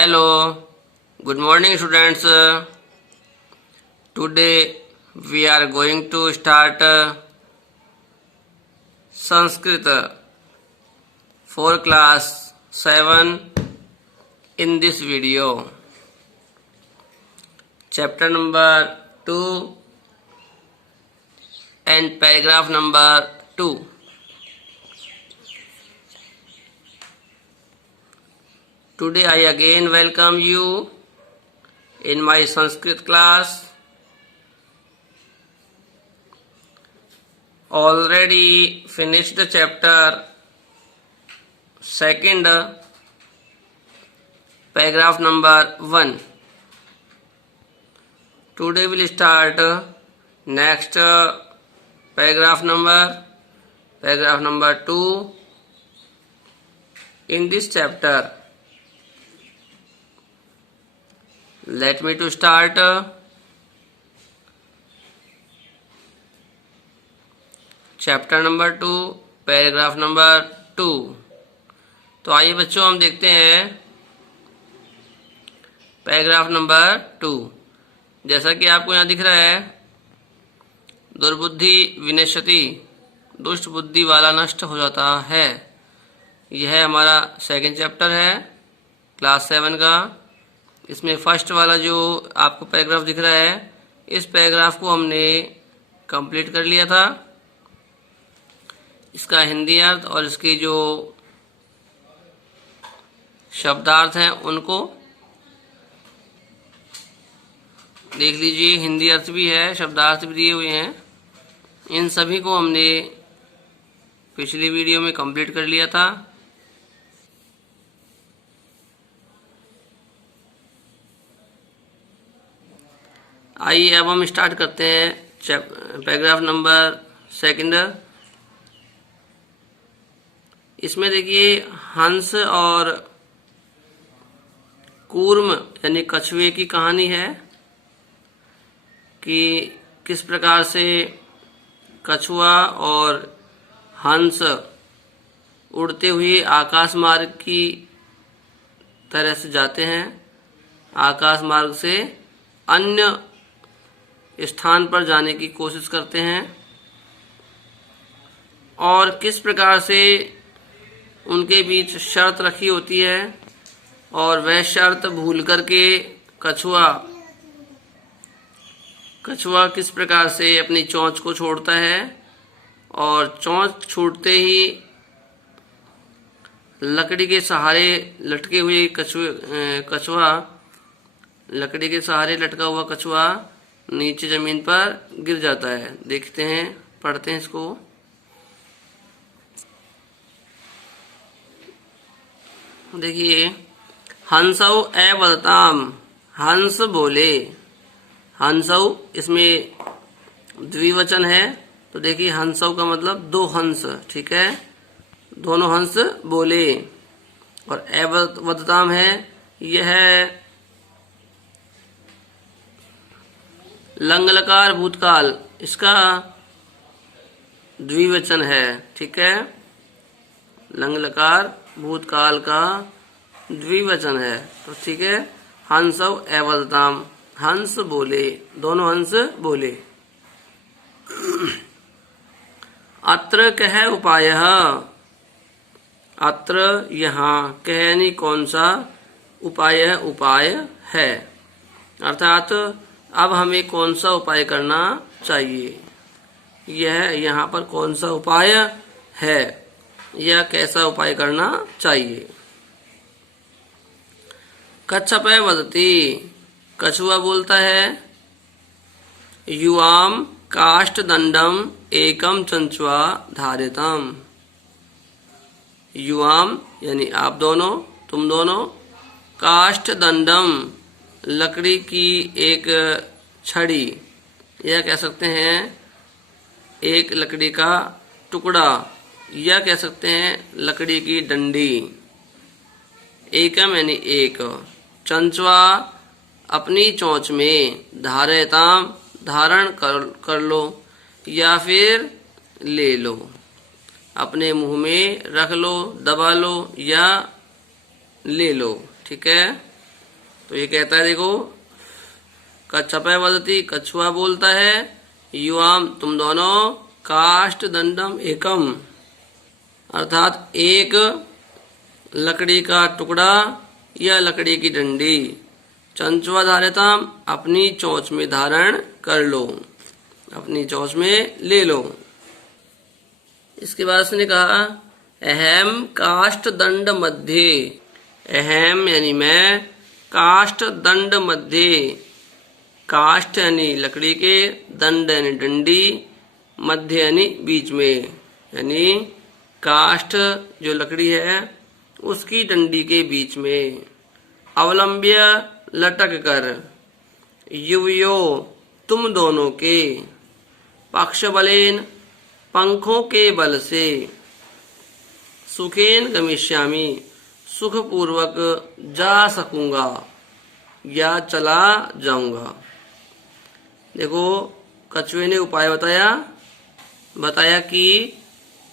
Hello, good morning students. Today we are going to start Sanskrit for class 7 in this video. Chapter number 2 and paragraph number 2. Today I again welcome you in my Sanskrit class. Already finished the chapter 2, paragraph number 1. Today we'll start next paragraph number 2 in this chapter. Let me to start chapter number 2 paragraph number 2। तो आइए बच्चों हम देखते हैं paragraph number 2। जैसा कि आपको यहाँ दिख रहा है, दुर्बुद्धि विनश्यति, दुष्ट बुद्धि वाला नष्ट हो जाता है। यह हमारा सेकंड चैप्टर है क्लास 7 का। इसमें फर्स्ट वाला जो आपको पैराग्राफ दिख रहा है, इस पैराग्राफ को हमने कंप्लीट कर लिया था। इसका हिंदी अर्थ और इसके जो शब्दार्थ हैं उनको देख लीजिए। हिंदी अर्थ भी है, शब्दार्थ भी दिए हुए हैं। इन सभी को हमने पिछली वीडियो में कंप्लीट कर लिया था। आइए अब हम स्टार्ट करते हैं पैराग्राफ नंबर 2। इसमें देखिए हंस और कूर्म यानी कछुए की कहानी है कि किस प्रकार से कछुआ और हंस उड़ते हुए आकाश मार्ग की तरह से जाते हैं, आकाश मार्ग से अन्य स्थान पर जाने की कोशिश करते हैं, और किस प्रकार से उनके बीच शर्त रखी होती है और वह शर्त भूल करके कछुआ किस प्रकार से अपनी चोंच को छोड़ता है, और चोंच छूटते ही लकड़ी के सहारे लटके हुए कछुआ लकड़ी के सहारे लटका हुआ कछुआ नीचे जमीन पर गिर जाता है। देखते हैं, पढ़ते हैं इसको। देखिए, हंसौ एवदताम, हंस बोले। हंसौ इसमें द्विवचन है, तो देखिए हंसौ का मतलब दो हंस, ठीक है, दोनों हंस बोले। और एवदताम है, यह लंगलकार भूतकाल, इसका द्विवचन है, ठीक है, लंगलकार भूतकाल का द्विवचन है। तो ठीक है, हंसौ एवदताम, हंस बोले, दोनों हंस बोले। अत्र कह उपायः, अत्र यहाँ, कह यानी कौन सा, उपाय उपाय है, अर्थात अब हमें कौन सा उपाय करना चाहिए। यह यहाँ पर कौन सा उपाय है या कैसा उपाय करना चाहिए। कच्छपै वदति, कछुआ बोलता है, युवाम काष्ठ दंडम एकम चंचुआ धारितम। युवाम यानी आप दोनों, तुम दोनों, काष्ठ दंडम लकड़ी की एक छड़ी, या कह सकते हैं एक लकड़ी का टुकड़ा, या कह सकते हैं लकड़ी की डंडी। एकम यानी एक, चंचवा अपनी चोंच में, धारयताम धारण कर लो या फिर ले लो, अपने मुंह में रख लो, दबा लो या ले लो, ठीक है। तो ये कहता है देखो, कच्छपै वदति, कछुआ बोलता है, युवाम तुम दोनों, काष्ठ दंडम एकम, अर्थात एक लकड़ी का टुकड़ा या लकड़ी की डंडी, चंचुआ धारिताम, अपनी चोंच में धारण कर लो, अपनी चोंच में ले लो। इसके बाद उसने कहा, अहम काष्ठ दंड मध्य, अहम यानी मैं, काष्ठ दंड मध्य, काष्ठ यानी लकड़ी के, दंड यानी डंडी, मध्य यानी बीच में, यानी काष्ठ जो लकड़ी है उसकी डंडी के बीच में, अवलंब्य लटक कर, युवयो तुम दोनों के, पक्ष बलेन पंखों के बल से, सुखेन गमिष्यामि सुखपूर्वक जा सकूंगा या चला जाऊंगा। देखो, कछुए ने उपाय बताया कि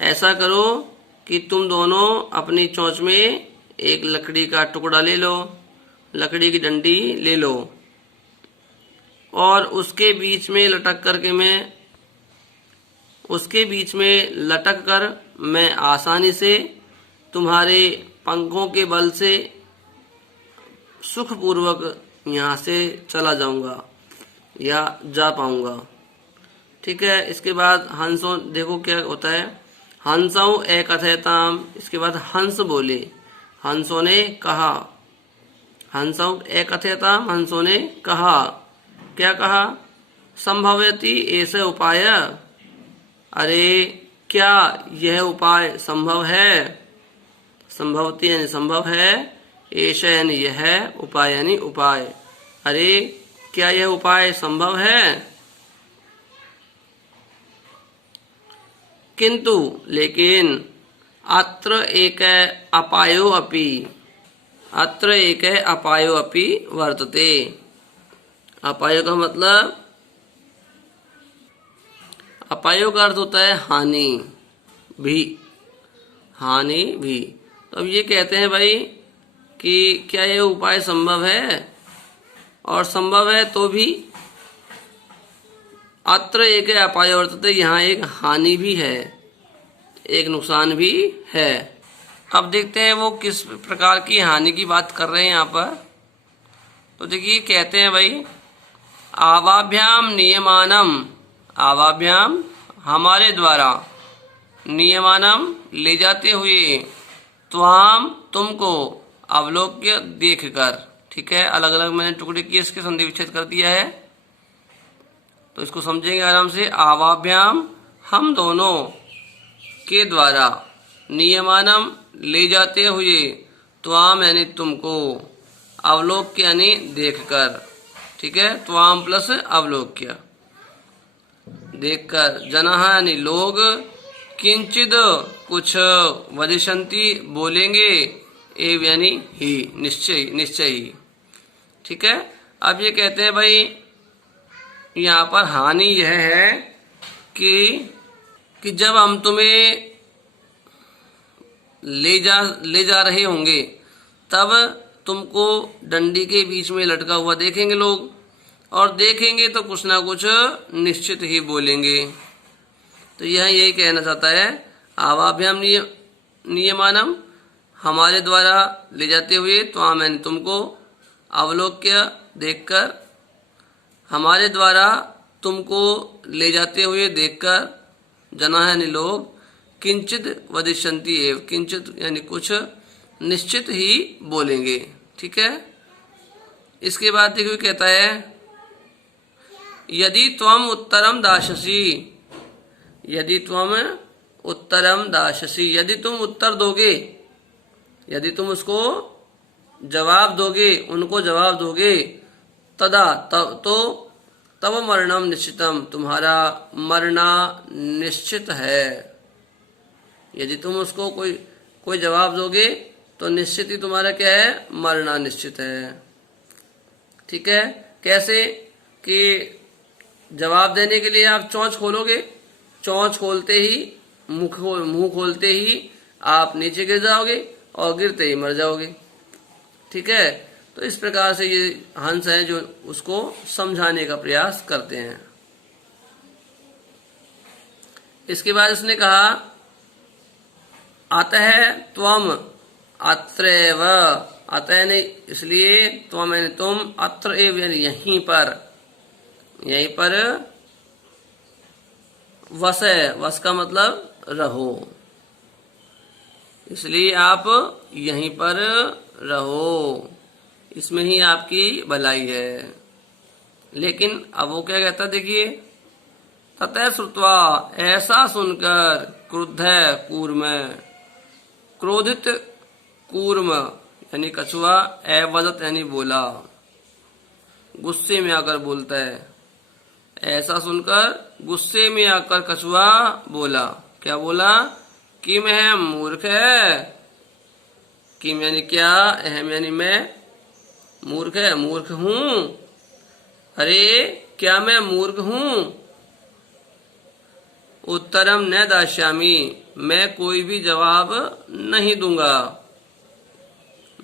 ऐसा करो कि तुम दोनों अपनी चोंच में एक लकड़ी का टुकड़ा ले लो, लकड़ी की डंडी ले लो, और उसके बीच में लटक कर मैं आसानी से तुम्हारे पंखों के बल से सुखपूर्वक यहाँ से चला जाऊंगा या जा पाऊंगा। ठीक है। इसके बाद हंसों, देखो क्या होता है, हंसों एकथयताम, इसके बाद हंस बोले, हंसों ने कहा, हंसों एकथयताम, हंसों ने कहा, क्या कहा, संभवति ऐसे उपाय, अरे क्या यह उपाय संभव है, संभवती यानी संभव है, ऐसा यानी यह, उपाय यानी उपाय, अरे क्या यह उपाय संभव है, किंतु लेकिन, अत्र एक अपायो अपि, अत्र एक अपायो अपि वर्तते, अपायो का मतलब, अपायो का अर्थ होता है हानि भी, हानि भी। तो अब ये कहते हैं भाई कि क्या यह उपाय संभव है, और संभव है तो भी, अत्र एक अपाय वर्तते, यहाँ एक हानि भी है, एक नुकसान भी है। अब देखते हैं वो किस प्रकार की हानि की बात कर रहे हैं यहाँ पर। तो देखिए कहते हैं भाई, आवाभ्याम नियमानम, आवाभ्याम हमारे द्वारा, नियमानम ले जाते हुए, त्वाम तुमको, अवलोक्य देख कर। ठीक है, अलग अलग मैंने टुकड़े किए, इसके संधि विच्छेद कर दिया है, तो इसको समझेंगे आराम से। आवाभ्याम हम दोनों के द्वारा, नियमानम ले जाते हुए, त्वाम यानी तुमको, अवलोक्य यानी देखकर। ठीक है, त्वाम प्लस अवलोक्य, देखकर, जनः यानी लोग, किंचिद कुछ, वदिष्यन्ति बोलेंगे, एव यानी ही, निश्चय, निश्चय ही। ठीक है। अब ये कहते हैं भाई यहाँ पर हानि यह है कि जब हम तुम्हें ले जा रहे होंगे, तब तुमको डंडी के बीच में लटका हुआ देखेंगे लोग, और देखेंगे तो कुछ ना कुछ निश्चित ही बोलेंगे। तो यह यही कहना चाहता है, आवाभ्याम नियमानम हमारे द्वारा ले जाते हुए, त्वाम यानी तुमको, अवलोक्य देखकर, हमारे द्वारा तुमको ले जाते हुए देखकर, जना यानी लोग, किंचित वदिष्यन्ति एव, किंचित यानी कुछ, निश्चित ही बोलेंगे। ठीक है। इसके बाद देखिए कहता है, यदि त्वम उत्तरम दास्यसि, यदि त्वम उत्तरम दास्यसि, यदि तुम उत्तर दोगे, यदि तुम उसको जवाब दोगे, उनको जवाब दोगे, तदा तब मरणम निश्चितम, तुम्हारा मरना निश्चित है। यदि तुम उसको कोई जवाब दोगे तो निश्चित ही तुम्हारा क्या है, मरना निश्चित है। ठीक है। कैसे कि जवाब देने के लिए आप चोंच खोलोगे, चोंच खोलते ही, मुंह खोलते ही आप नीचे गिर जाओगे और गिरते ही मर जाओगे। ठीक है। तो इस प्रकार से ये हंस है जो उसको समझाने का प्रयास करते हैं। इसके बाद उसने कहा अतः त्वम अत्रैव, अतः नहीं इसलिए, त्वम यानी तुम, अत्र एव यानी यहीं पर, यहीं पर, वस है, वस का मतलब रहो, इसलिए आप यहीं पर रहो, इसमें ही आपकी भलाई है। लेकिन अब वो क्या कहता देखिए, ततः श्रुत्वा ऐसा सुनकर, क्रुद्ध है कूर्म, क्रोधित कूर्म यानी कछुआ, एवदत यानी बोला, गुस्से में आकर बोलता है। ऐसा सुनकर गुस्से में आकर कछुआ बोला, क्या बोला, किम अहम मूर्ख है, किम यानी क्या, अहम यानी मैं, मूर्ख है मूर्ख हूं, अरे क्या मैं मूर्ख हूं, उत्तरम न दास्यामि मैं कोई भी जवाब नहीं दूंगा,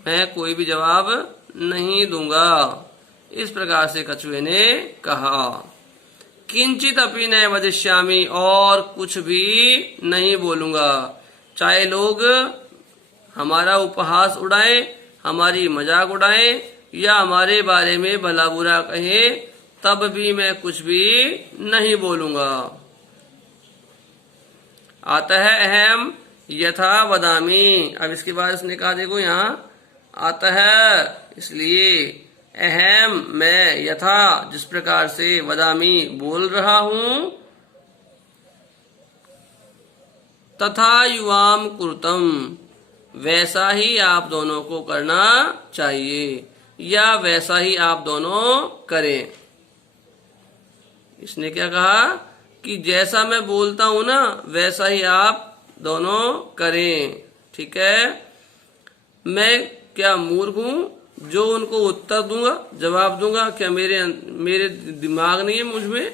मैं कोई भी जवाब नहीं दूंगा। इस प्रकार से कछुए ने कहा। किंचित अपि न वदिष्यामि और कुछ भी नहीं बोलूंगा, चाहे लोग हमारा उपहास उड़ाएं, हमारी मजाक उड़ाएं या हमारे बारे में भला बुरा कहें, तब भी मैं कुछ भी नहीं बोलूंगा। अतः अहम यथा वदामि, अब इसके बाद उसने कहा देखो यहाँ अतः इसलिए, अहम मैं, यथा जिस प्रकार से, वदामि बोल रहा हूं, तथा युवाम कुरुतम वैसा ही आप दोनों को करना चाहिए, या वैसा ही आप दोनों करें। इसने क्या कहा कि जैसा मैं बोलता हूं ना वैसा ही आप दोनों करें, ठीक है। मैं क्या मूर्ख हूं जो उनको उत्तर दूंगा, जवाब दूंगा, क्या मेरे दिमाग नहीं है मुझ में,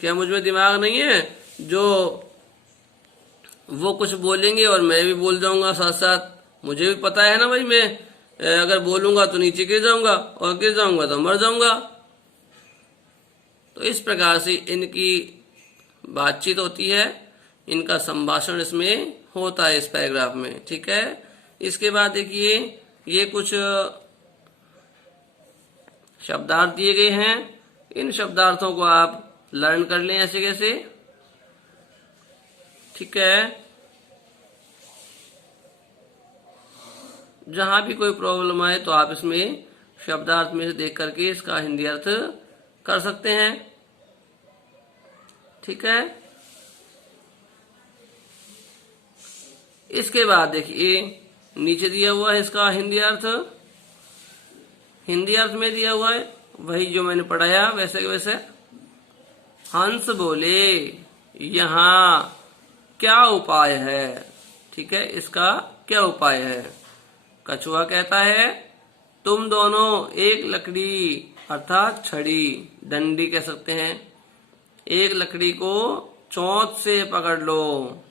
क्या मुझ में दिमाग नहीं है जो वो कुछ बोलेंगे और मैं भी बोल जाऊंगा साथ साथ, मुझे भी पता है ना भाई मैं अगर बोलूंगा तो नीचे गिर जाऊंगा और गिर जाऊंगा तो मर जाऊंगा। तो इस प्रकार से इनकी बातचीत होती है, इनका संभाषण इसमें होता है इस पैराग्राफ में, ठीक है। इसके बाद देखिए ये कुछ शब्दार्थ दिए गए हैं, इन शब्दार्थों को आप लर्न कर लें ऐसे कैसे, ठीक है। जहां भी कोई प्रॉब्लम आए तो आप इसमें शब्दार्थ में से देख करके इसका हिंदी अर्थ कर सकते हैं, ठीक है। इसके बाद देखिए नीचे दिया हुआ है इसका हिंदी अर्थ, हिंदी अर्थ में दिया हुआ है वही जो मैंने पढ़ाया वैसे के वैसे। हंस बोले यहाँ क्या उपाय है, ठीक है, इसका क्या उपाय है। कछुआ कहता है तुम दोनों एक लकड़ी अर्थात छड़ी, डंडी कह सकते हैं, एक लकड़ी को चोंच से पकड़ लो,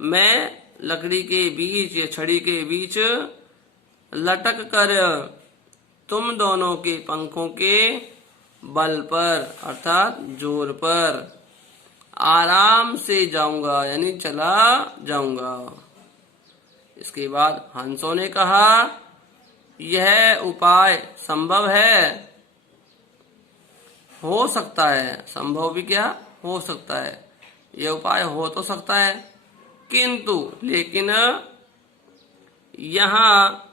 मैं लकड़ी के बीच या छड़ी के बीच लटक कर तुम दोनों के पंखों के बल पर अर्थात जोर पर आराम से जाऊंगा यानी चला जाऊंगा। इसके बाद हंसों ने कहा यह उपाय संभव है, हो सकता है, संभव भी क्या हो सकता है, यह उपाय हो तो सकता है, किंतु लेकिन यहाँ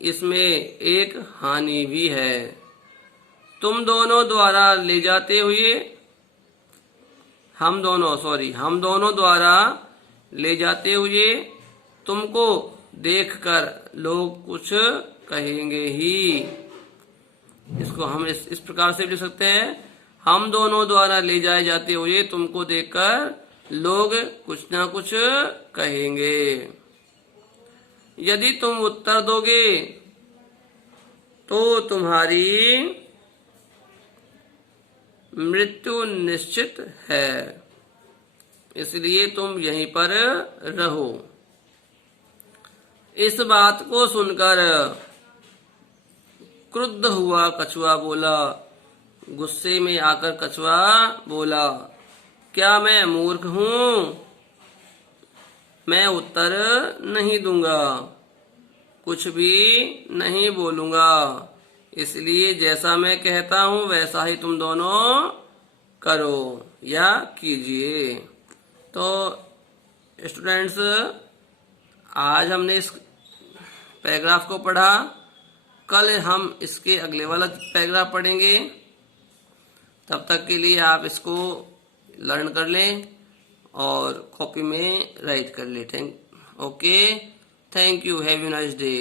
इसमें एक हानि भी है। तुम दोनों द्वारा ले जाते हुए, हम दोनों द्वारा ले जाते हुए तुमको देखकर लोग कुछ कहेंगे ही। इसको हम इस प्रकार से लिख सकते हैं, हम दोनों द्वारा ले जाए जाते हुए तुमको देखकर लोग कुछ ना कुछ कहेंगे। यदि तुम उत्तर दोगे तो तुम्हारी मृत्यु निश्चित है, इसलिए तुम यहीं पर रहो। इस बात को सुनकर क्रुद्ध हुआ कछुआ बोला, गुस्से में आकर कछुआ बोला, क्या मैं मूर्ख हूँ? मैं उत्तर नहीं दूंगा, कुछ भी नहीं बोलूंगा, इसलिए जैसा मैं कहता हूं वैसा ही तुम दोनों करो या कीजिए। तो स्टूडेंट्स, आज हमने इस पैराग्राफ को पढ़ा, कल हम इसके अगले वाला पैराग्राफ पढ़ेंगे। तब तक के लिए आप इसको लर्न कर लें और कॉपी में राइट कर लें। Okay, thank you, have a nice day.